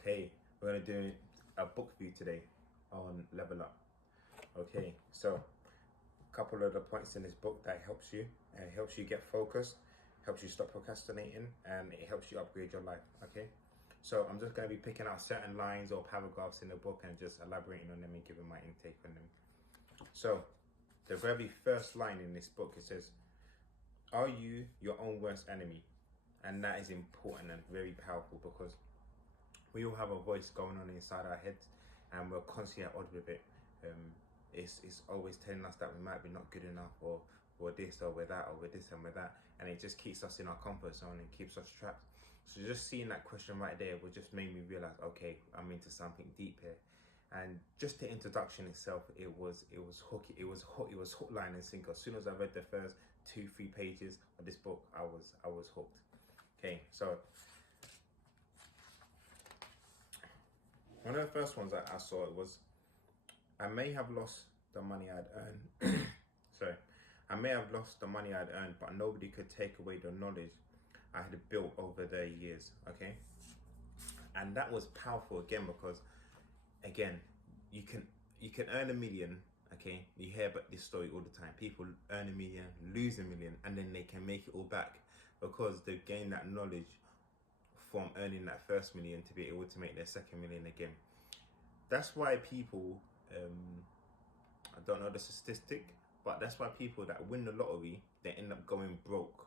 Okay, we're gonna do a book review today on Level Up. Okay, so a couple of the points in this book that helps you, helps you get focused, helps you stop procrastinating, and it helps you upgrade your life. Okay, so I'm just gonna be picking out certain lines or paragraphs in the book and just elaborating on them and giving my intake on them. So the very first line in this book, it says, "Are you your own worst enemy?" And that is important and very powerful because we all have a voice going on inside our heads and we're constantly at odds with it. It's always telling us that we might be not good enough, or this, or we're that, or we're this and we're that, and it just keeps us in our comfort zone and keeps us trapped. So just seeing that question right there would just make me realize, okay, I'm into something deep here. And just the introduction itself, it was hook, line and sinker. As soon as I read the first 2-3 pages of this book, I was hooked. Okay, so one of the first ones that I saw was, I may have lost the money I'd earned. Sorry. I may have lost the money I'd earned, but nobody could take away the knowledge I had built over the years. Okay. And that was powerful again, because again, you can earn $1 million. Okay. You hear about this story all the time. People earn $1 million, lose $1 million, and then they can make it all back because they've gained that knowledge from earning that first $1 million to be able to make their second $1 million again. That's why people, I don't know the statistic, but that's why people that win the lottery, they end up going broke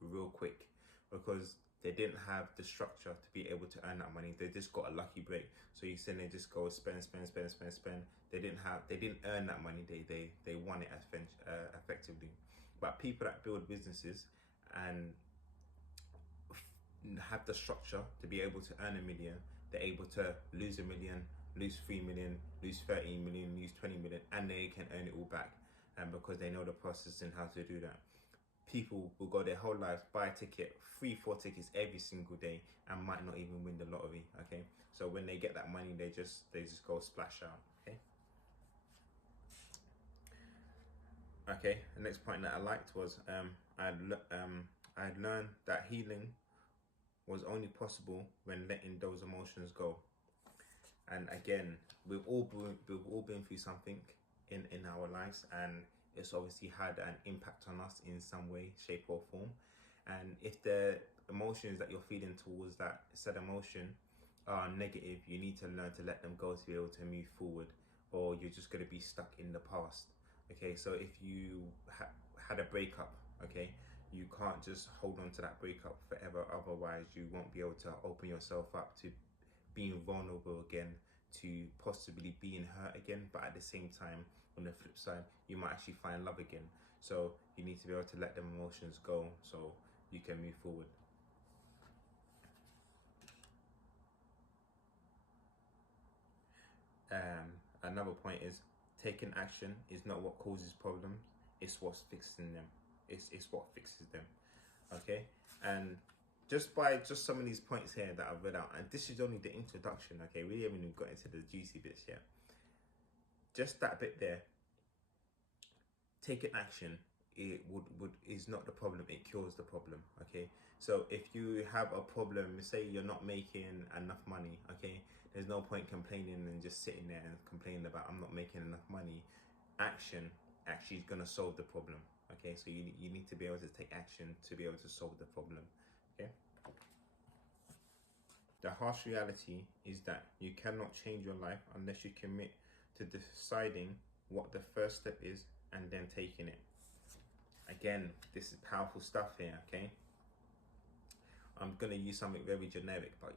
real quick, because they didn't have the structure to be able to earn that money. They just got a lucky break. So you said they just go spend. They didn't earn that money. They won it effectively. But people that build businesses and have the structure to be able to earn $1 million, they're able to lose $1 million, lose 3 million, lose 13 million, lose 20 million, and they can earn it all back. And because they know the process and how to do that. People will go their whole lives, buy a ticket, 3-4 tickets every single day, and might not even win the lottery. Okay, so when they get that money, they just go splash out. Okay, the next point that I liked was, I had learned that healing was only possible when letting those emotions go. And again, we've all been through something in our lives, and it's obviously had an impact on us in some way, shape or form. And if the emotions that you're feeling towards that said emotion are negative, you need to learn to let them go to be able to move forward, or you're just going to be stuck in the past. Okay, so if you had a breakup, okay, you can't just hold on to that breakup forever, otherwise you won't be able to open yourself up to being vulnerable again, to possibly being hurt again. But at the same time, on the flip side, you might actually find love again. So you need to be able to let them emotions go so you can move forward. Another point is, taking action is not what causes problems, it's what's fixing them. It's what fixes them. Okay, and just some of these points here that I've read out, and this is only the introduction. Okay, we haven't even got into the juicy bits yet. Just that bit there, taking action, it is not the problem, it cures the problem. Okay, so if you have a problem, say you're not making enough money, okay, there's no point complaining and just sitting there and complaining about, I'm not making enough money. Action actually is going to solve the problem. Okay, so you need to be able to take action to be able to solve the problem. Okay, the harsh reality is that you cannot change your life unless you commit to deciding what the first step is and then taking it. Again, this is powerful stuff here. Okay, I'm gonna use something very generic, but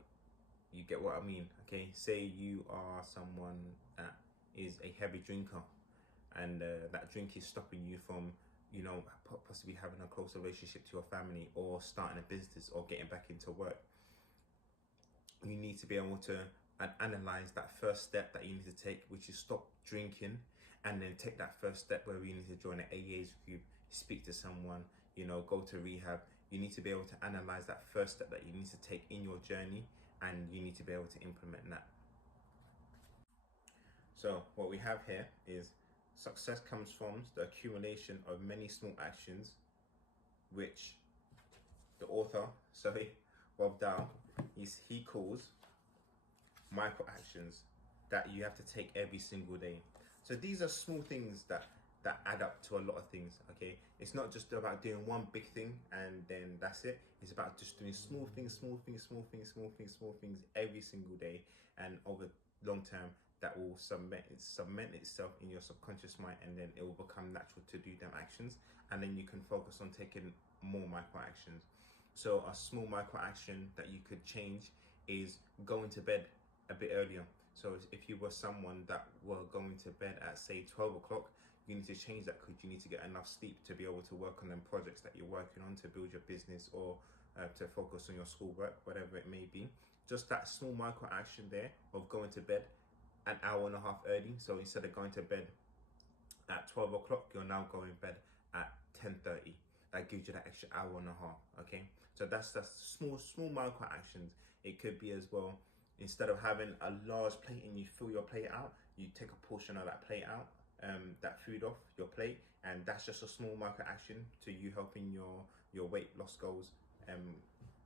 you get what I mean. Okay, say you are someone that is a heavy drinker, and that drink is stopping you from, you know, possibly having a close relationship to your family, or starting a business, or getting back into work. You need to be able to analyze that first step that you need to take, which is stop drinking, and then take that first step where you need to join an AA's group, speak to someone, you know, go to rehab. You need to be able to analyze that first step that you need to take in your journey, and you need to be able to implement that. So what we have here is, success comes from the accumulation of many small actions, which the author, Rob Dow, he calls micro actions that you have to take every single day. So these are small things that add up to a lot of things. Okay, it's not just about doing one big thing and then that's it. It's about just doing small things every single day, and over long term that will cement itself in your subconscious mind, and then it will become natural to do them actions, and then you can focus on taking more micro actions. So a small micro action that you could change is going to bed a bit earlier. So if you were someone that were going to bed at say 12 o'clock, you need to change that because you need to get enough sleep to be able to work on them projects that you're working on, to build your business, or to focus on your schoolwork, whatever it may be. Just that small micro action there of going to bed an hour and a half early. So instead of going to bed at 12 o'clock, you're now going to bed at 10:30. That gives you that extra hour and a half. Okay, so that's small micro actions. It could be as well, instead of having a large plate and you fill your plate out, you take a portion of that plate out, that food off your plate, and that's just a small micro action to you helping your weight loss goals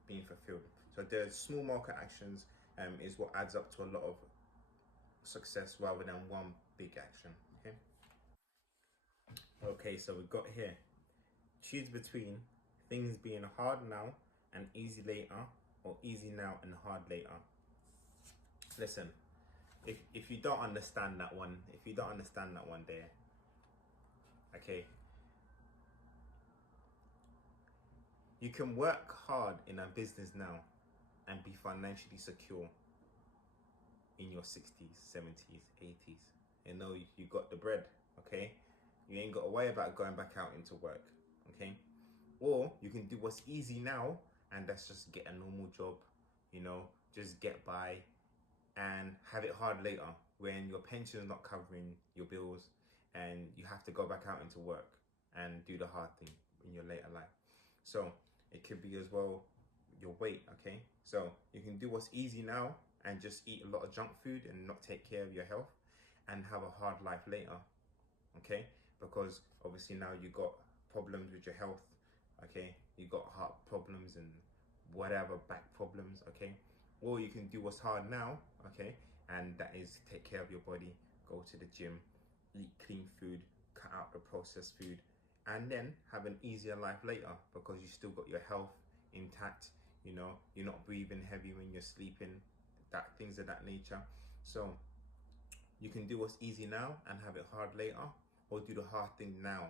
being fulfilled. So the small micro actions is what adds up to a lot of success rather than one big action. Okay, so we've got here, choose between things being hard now and easy later, or easy now and hard later. Listen, if you don't understand that one, there, okay, you can work hard in a business now and be financially secure in your 60s, 70s, 80s. You know, you got the bread, okay? You ain't got to worry about going back out into work, okay? Or you can do what's easy now, and that's just get a normal job, you know, just get by, and have it hard later when your pension is not covering your bills and you have to go back out into work and do the hard thing in your later life. So it could be as well your weight, okay? So you can do what's easy now and just eat a lot of junk food and not take care of your health, and have a hard life later, okay? Because obviously now you got problems with your health, okay? You got heart problems and whatever, back problems, okay? Or you can do what's hard now, okay? And that is take care of your body, go to the gym, eat clean food, cut out the processed food, and then have an easier life later because you still got your health intact, you know, you're not breathing heavy when you're sleeping, that things of that nature. So you can do what's easy now and have it hard later, or do the hard thing now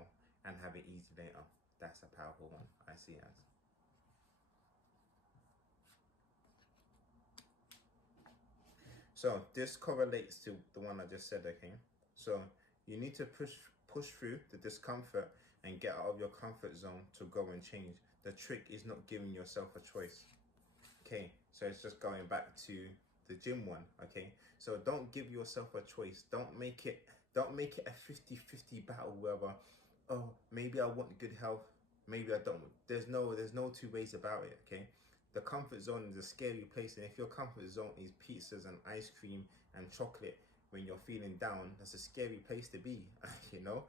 and have it easy later. That's a powerful one, I see it as. So this correlates to the one I just said, okay? So you need to push through the discomfort and get out of your comfort zone to go and change. The trick is not giving yourself a choice. Okay, so it's just going back to the gym one, okay? So don't give yourself a choice. Don't make it a 50-50 battle whether, oh, maybe I want good health, maybe I don't. There's no two ways about it, okay? The comfort zone is a scary place, and if your comfort zone is pizzas and ice cream and chocolate when you're feeling down, that's a scary place to be, you know?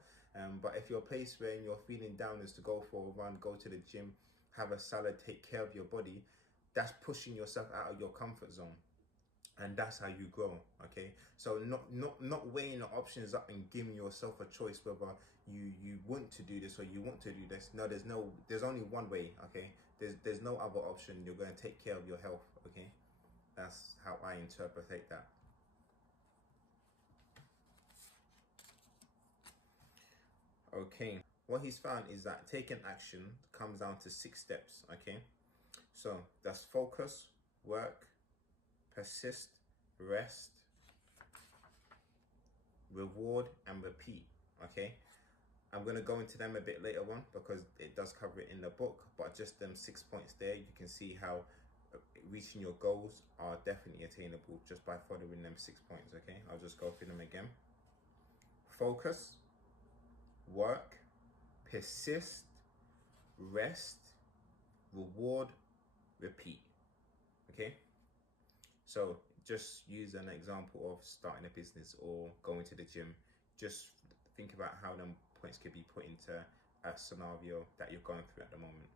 But if your place when you're feeling down is to go for a run, go to the gym, have a salad, take care of your body, that's pushing yourself out of your comfort zone. And that's how you grow, okay? So not weighing the options up and giving yourself a choice whether you want to do this or you want to do this. No, there's only one way, okay? There's no other option. You're going to take care of your health, okay? That's how I interpret that. Okay, what he's found is that taking action comes down to 6 steps, okay? So that's focus, work, persist, rest, reward, and repeat, okay? I'm going to go into them a bit later on because it does cover it in the book, but just them 6 points there, you can see how reaching your goals are definitely attainable just by following them 6 points, okay? I'll just go through them again. Focus, work, persist, rest, reward, repeat, okay? So just use an example of starting a business or going to the gym. Just think about how them points could be put into a scenario that you're going through at the moment.